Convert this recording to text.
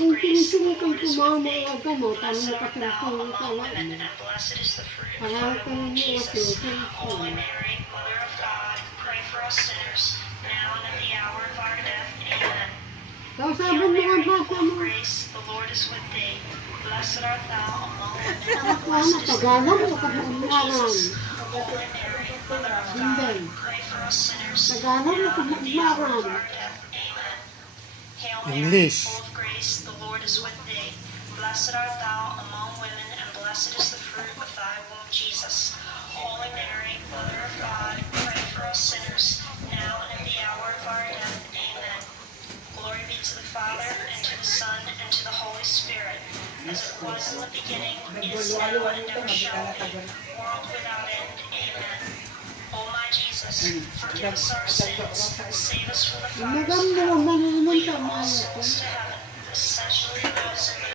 kung grace, the sinusubukan Lord ko is mga with thee. mga gamot, ano Blessed art kasi thou ang among tawa women, mo. and blessed is the fruit of Parang thy kung womb, hindi ako, Jesus. Holy Mary, Mother of God, pray for us sinners, now and at the hour of our death. Amen. Kausapin Hail mo Mary, ang full papa of mo. grace, the Lord is with thee. Blessed art thou among women, and Ako ano, blessed is the Tagalog fruit o of thy womb, Kapag-aral? Jesus. Holy Mary, Mother of Hindi. God, pray for us sinners, Tagalog o now and at the hour of Kapag-aral? our death. Amen. Hail Mary, English. full of grace, the Lord is with thee. Blessed art thou among women, and blessed is the fruit of thy womb, Jesus. Holy Mary, Mother of God, pray for us sinners, now and at the hour of our death. Amen. Glory be to the Father, and to the Son, and to the Holy Spirit, as it was in the beginning, is now, and ever shall be, world without end. Amen. O my Jesus, forgive us our sins, save us from the fires of hell, Maganda naman lead sa all mga souls to heaven,